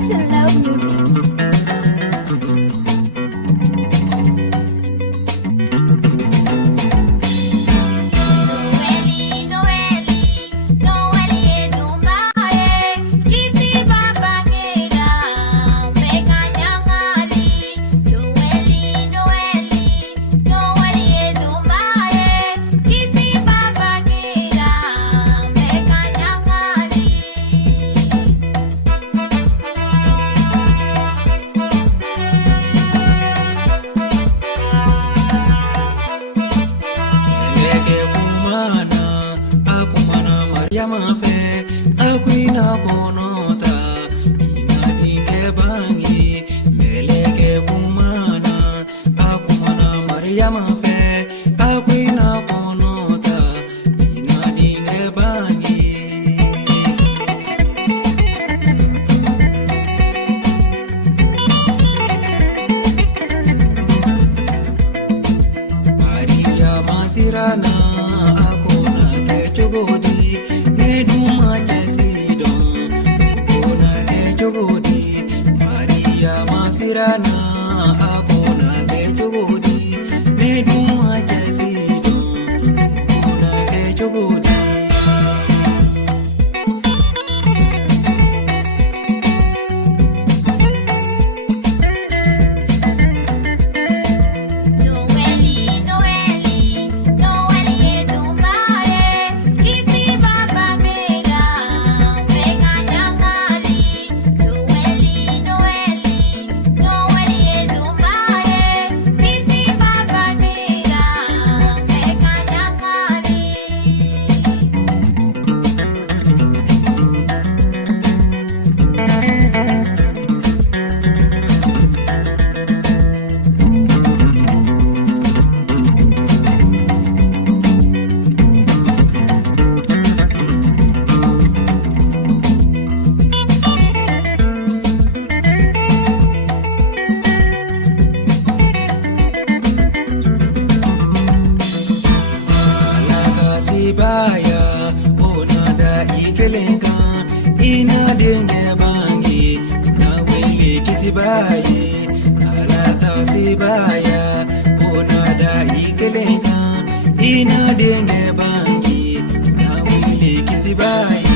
peace and love music. Noeli, Noeli, Noeli edumbae, kisi babangera, mekanyang'ali. Noeli, Noeli, Noeli edumbae, kisi babangera, mekanyang'ali. Leke kumana, akumana Mariama fe, akuina konota, ina dinge bangi. Leke kumana, akumana Mariama fe, akuina konota, ina dinge bangi. Maria Masirana, akona ke jogodi, ne duma jesido, akona ke jogodi. Maria Masirana, akona ke jogodi, ne duma jesido, akona ke jogodi. Noeli, Noeli, Noeli edumbae, kisi babangera, mekanyang'ali. Noeli, Noeli, Noeli edumbae, kisi babangera, mekanyang'ali. Alakasibaya, onada ikelenga, ina denge bangi, na wele kisibaye. Alakasibaya, onada ikelenga, ina denge bangi, na wele kisibaye.